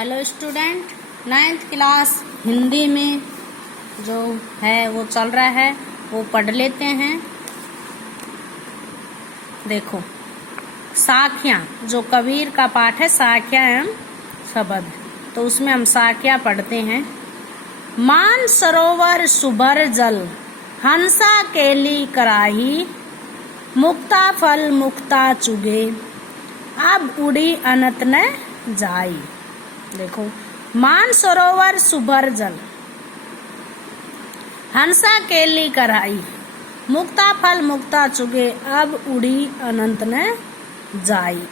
Hello student, 9th class Hindi में जो है वो चल रहा है, वो पढ़ लेते हैं। देखो, साखियाँ जो कबीर का पाठ है, साखियाँ एवं शब्द, तो उसमें हम साखियाँ पढ़ते हैं। मान सरोवर सुभर जल, हंसा केली कराही, मुक्ता फल मुक्ता चुगे, अब उड़ी अनंत न जाई। देखो, मान सरोवर सुभर जल, हंसा केली कराई, मुक्ता फल मुक्ता चुगे, अब उड़ी अनंत न जाई।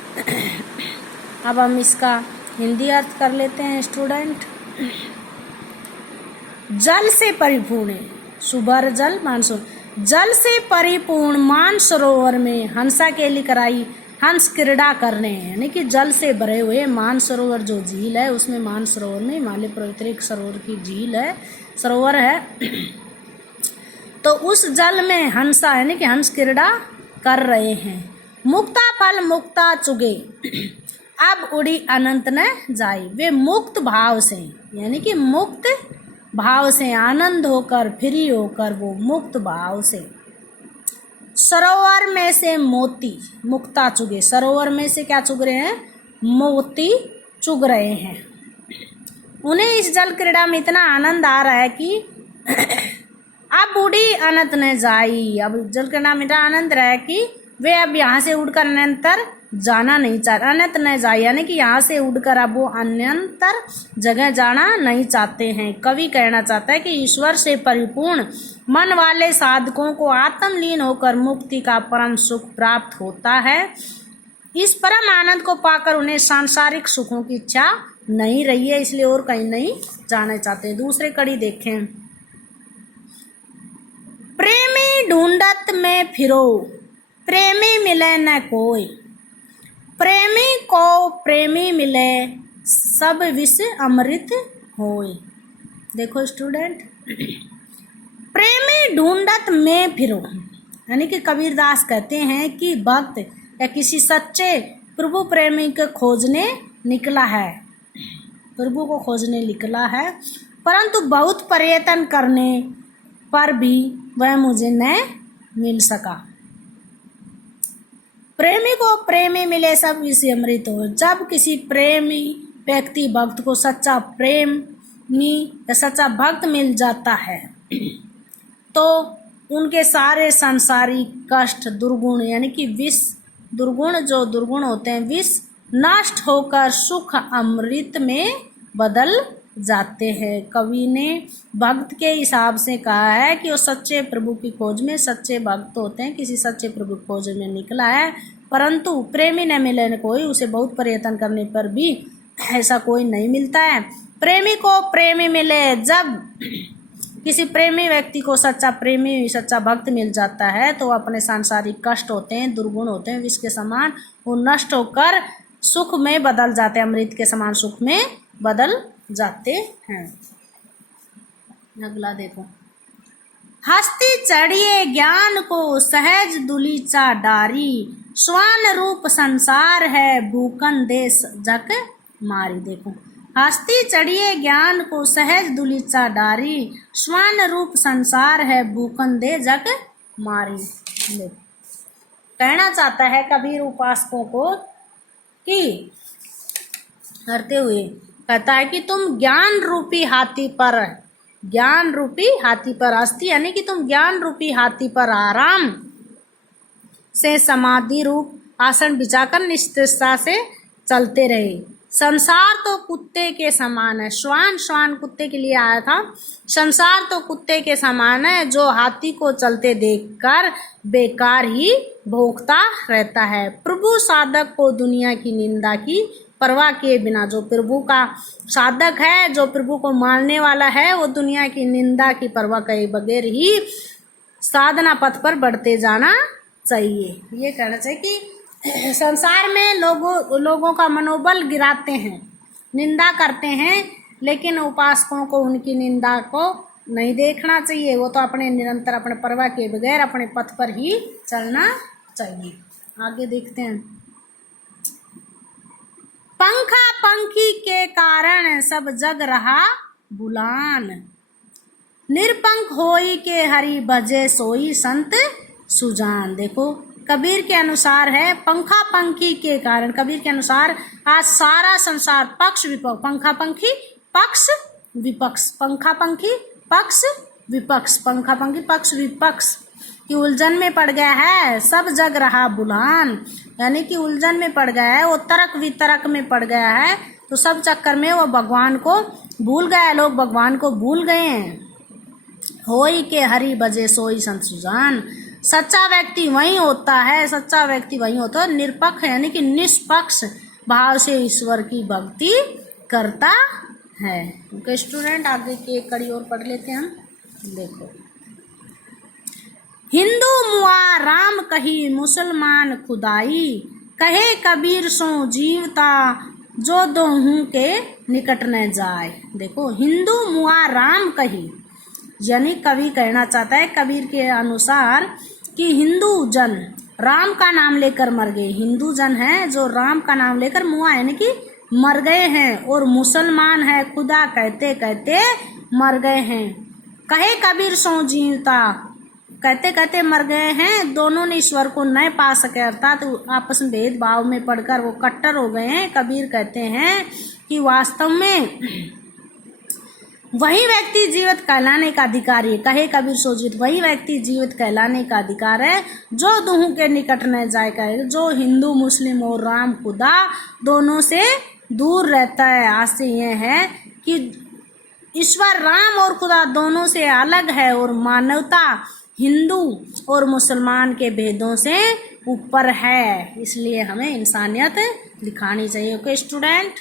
अब हम इसका हिंदी अर्थ कर लेते हैं स्टूडेंट। जल से परिपूर्ण है सुभर जल, मानसरोवर जल से परिपूर्ण मान सरोवर में हंसा केली कराई, हंस क्रीड़ा कर रहे हैं, यानी कि जल से भरे हुए मान सरोवर जो झील है, उसमें मान सरोवर में हिमालय पर्वत सरोवर की झील है, सरोवर है। तो उस जल में हंसा यानी कि हंस क्रीड़ा कर रहे हैं। मुक्ता फल मुक्ता चुगे, अब उड़ी अनंत न जाई। वे मुक्त भाव से, यानी कि मुक्त भाव से, आनंद होकर, फ्री होकर, वो मुक्त भाव से सरोवर में से मोती मुक्ता चुगे। सरोवर में से क्या चुग रहे हैं? मोती चुग रहे हैं। उन्हें इस जल क्रीड़ा में इतना आनंद आ रहा है कि अब उड़ी अनंत न जाई। अब जल क्रीड़ा में इतना आनंद रहा है कि वे अब यहाँ से उड़कर अन्यंतर जाना नहीं चाहते। अनंत न जाई यानी कि यहाँ से उड़कर अब वो अन्यंतर जगह जाना नहीं चाहते हैं। कवि कहना चाहता है कि ईश्वर से परिपूर्ण मन वाले साधकों को आत्मलीन होकर मुक्ति का परम सुख प्राप्त होता है। इस परम आनंद को पाकर उन्हें सांसारिक सुखों की इच्छा नहीं रही है, इसलिए और कहीं नहीं जाना चाहते। दूसरे कड़ी देखें। प्रेमी ढूंढत में फिरो, प्रेमी मिले न कोई, प्रेमी को प्रेमी मिले, सब विष अमृत होय। देखो स्टूडेंट, प्रेमी ढूंढत में फिरो, यानी कि कबीरदास कहते हैं कि भक्त या किसी सच्चे प्रभु प्रेमी को खोजने निकला है, प्रभु को खोजने निकला है, परंतु बहुत प्रयत्न करने पर भी वह मुझे न मिल सका। प्रेमी को प्रेमी मिले, सब विषय अमृत हो। जब किसी प्रेमी व्यक्ति भक्त को सच्चा प्रेमी या सच्चा भक्त मिल जाता है तो उनके सारे सांसारिक कष्ट, दुर्गुण यानी कि विष, दुर्गुण जो दुर्गुण होते हैं, विष नष्ट होकर सुख अमृत में बदल जाते हैं। कवि ने भक्त के हिसाब से कहा है कि वो सच्चे प्रभु की खोज में, सच्चे भक्त होते हैं, किसी सच्चे प्रभु की खोज में निकला है, परंतु प्रेमी न मिले न कोई, उसे बहुत प्रयत्न करने पर भी ऐसा कोई नहीं मिलता है। प्रेमी को प्रेमी मिले, जब किसी प्रेमी व्यक्ति को सच्चा प्रेमी, सच्चा भक्त मिल जाता है तो अपने सांसारिक कष्ट होते हैं, दुर्गुण होते हैं, विष के समान, वो नष्ट होकर सुख में बदल जाते हैं, अमृत के समान सुख में बदल जाते हैं। अगला देखो। हस्ती चढ़िए ज्ञान को सहज दुलीचा डारी, स्वान रूप संसार है भूकन देश जग मारी। देखो, हस्ती चढ़िए ज्ञान को सहज दुलीचा डारी, स्वान रूप संसार है भूकन दे जग मारी। कहना चाहता है कबीर उपासकों को कि करते हुए कहता है कि तुम ज्ञान रूपी हाथी पर, ज्ञान रूपी हाथी पर, हस्ती यानी कि तुम ज्ञान रूपी हाथी पर आराम से समाधि रूप आसन बिछाकर निश्चितता से चलते रहे। संसार तो कुत्ते के समान है, श्वान कुत्ते के लिए आया था। संसार तो कुत्ते के समान है, जो हाथी को चलते देखकर बेकार ही भौंकता रहता है। प्रभु साधक को दुनिया की निंदा की परवाह किए बिना, जो प्रभु का साधक है, जो प्रभु को मानने वाला है, वो दुनिया की निंदा की परवाह किए बगैर ही साधना पथ पर बढ़ते जाना चाहिए। ये कहना चाहिए कि संसार में लोगों का मनोबल गिराते हैं, निंदा करते हैं, लेकिन उपासकों को उनकी निंदा को नहीं देखना चाहिए। वो तो अपने निरंतर अपने परवाह के बगैर अपने पथ पर ही चलना चाहिए। आगे देखते हैं। पंखा पंखी के कारण सब जग रहा बुलान, निरपंख होई के हरि भजे सोई संत सुजान। देखो कबीर के अनुसार है, पंखा पंखी के कारण, कबीर के अनुसार आज सारा संसार पक्ष विपक्ष, पंखा पंखी पक्ष विपक्ष, पंखा पंखी पक्ष विपक्ष, पंखा पंखी पक्ष विपक्ष की उलझन में पड़ गया है। सब जग रहा बुलान, यानी कि उलझन में पड़ गया है, वो तर्क वितर्क में पड़ गया है, तो सब चक्कर में वो भगवान को भूल गया, लोग भगवान को भूल गए हैं। होई के हरि भजे सोई संत सुजान, सच्चा व्यक्ति वही होता है, सच्चा व्यक्ति वही होता है निरपक्ष, यानी कि निष्पक्ष भाव से ईश्वर की भक्ति करता है। ओके स्टूडेंट, आगे की एक कड़ी और पढ़ लेते हैं हम। देखो, हिंदू मुआ राम कही मुसलमान खुदाई, कहे कबीर सो जीवता जो दोहू के निकट न जाए। देखो, हिंदू मुआ राम कही, यानी कवि कहना चाहता है कबीर के अनुसार कि हिंदू जन राम का नाम लेकर मर गए, हिंदू जन है जो राम का नाम लेकर मुआ यानी कि मर गए हैं, और मुसलमान है खुदा कहते कहते मर गए हैं। कहे कबीर सो जीवता, कहते कहते मर गए हैं, दोनों ने ईश्वर को नहीं पा सके, अर्थात आपस में भेदभाव में पड़कर वो कट्टर हो गए हैं। कबीर कहते हैं कि वास्तव में वही व्यक्ति जीवित कहलाने का अधिकारी है, कहे कबीर सो जीवित, वही व्यक्ति जीवित कहलाने का अधिकार है जो दोनों के निकट न जाए, कहे जो हिंदू मुस्लिम और राम खुदा दोनों से दूर रहता है। आज से यह है कि ईश्वर राम और खुदा दोनों से अलग है, और मानवता हिंदू और मुसलमान के भेदों से ऊपर है, इसलिए हमें इंसानियत दिखानी चाहिए। Okay student.